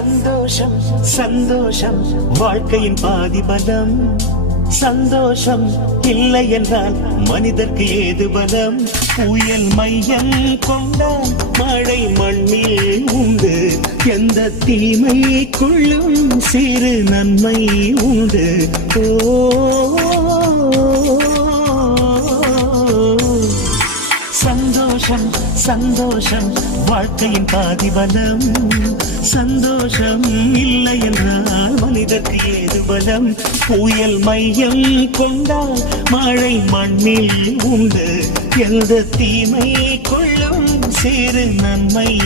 சந்தோஷம் சந்தோஷம் வாழ்க்கையின் பாதி பலம். சந்தோஷம் இல்லை என்றால் மனிதர்க்கு ஏது பலம்? புயல் மையம் கொண்டால் மழை மண்ணில் உண்டு. எந்த தீமைக்குள்ளும் சிறு நன்மை உண்டு. ஓ சந்தோஷம் சந்தோஷம் வாழ்க்கையின் பாதி பலம். சந்தோஷம் இல்லை என்றால் மனிதர்க்கு ஏது பலம்? புயல் மையம் கொண்டால் மழை மண்ணில் உண்டு. எந்த தீமை கொள்ளும் சிறு நன்மை